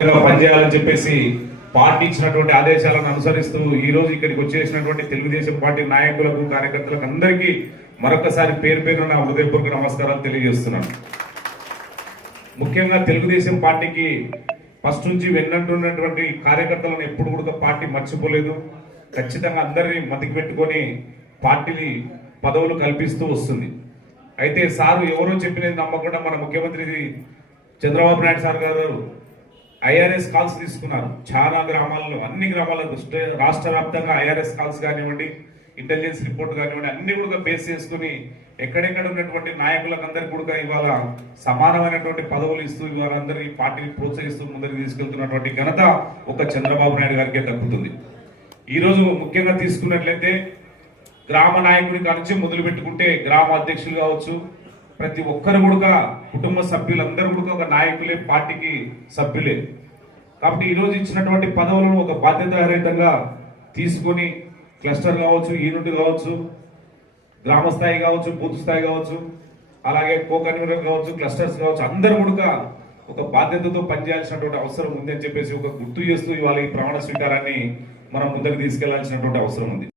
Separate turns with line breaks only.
పనిచేయాలని చెప్పేసి పార్టీ ఇచ్చినటువంటి ఆదేశాలను అనుసరిస్తూ ఈ రోజు ఇక్కడికి వచ్చేసినటువంటి తెలుగుదేశం పార్టీ నాయకులకు కార్యకర్తలకు అందరికీ మరొకసారి పేరు పేరు నా హృదయపూర్వక నమస్కారాలు తెలియజేస్తున్నాను. ముఖ్యంగా తెలుగుదేశం పార్టీకి ఫస్ట్ నుంచి వెన్నంటున్నటువంటి కార్యకర్తలను ఎప్పుడు కూడా పార్టీ మర్చిపోలేదు. ఖచ్చితంగా అందరినీ మతికి పెట్టుకొని పార్టీని పదవులు కల్పిస్తూ వస్తుంది. అయితే సారు ఎవరో చెప్పినది నమ్మకుండా మన ముఖ్యమంత్రి చంద్రబాబు నాయుడు సార్ గారు ఐఆర్ఎస్ కాల్స్ తీసుకున్నారు. చాలా గ్రామాల్లో అన్ని గ్రామాలకు రాష్ట్ర వ్యాప్తంగా ఐఆర్ఎస్ కాల్స్ కానివ్వండి ఇంటెలిజెన్స్ రిపోర్ట్ కానివ్వండి అన్ని కూడా బేస్ చేసుకుని ఎక్కడెక్కడ ఉన్నటువంటి నాయకులకు అందరికి కూడా ఇవాళ సమానమైనటువంటి పదవులు ఇస్తూ ఇవాళ అందరినీ పార్టీని ప్రోత్సహిస్తూ ముందరికి తీసుకెళ్తున్నటువంటి ఘనత ఒక చంద్రబాబు నాయుడు గారికే దక్కుతుంది. ఈరోజు ముఖ్యంగా తీసుకున్నట్లయితే గ్రామ నాయకుడి కానించి మొదలు పెట్టుకుంటే గ్రామ అధ్యక్షులు కావచ్చు ప్రతి ఒక్కరు కూడా కుటుంబ సభ్యులందరూ కూడా ఒక నాయకులే పార్టీకి సభ్యులే. కాబట్టి ఈరోజు ఇచ్చినటువంటి పదవులను ఒక బాధ్యతారహితంగా తీసుకొని క్లస్టర్ కావచ్చు యూనిట్ కావచ్చు గ్రామ స్థాయి కావచ్చు బూత్ స్థాయి కావచ్చు అలాగే కో కన్వీనర్ కావచ్చు క్లస్టర్స్ కావచ్చు అందరూ కూడా ఒక బాధ్యతతో పనిచేయాల్సినటువంటి అవసరం ఉంది అని చెప్పేసి ఒక గుర్తు చేస్తూ ఇవాళ ఈ ప్రమాణ స్వీకారాన్ని మనం ముందుకు తీసుకెళ్ళాల్సినటువంటి అవసరం ఉంది.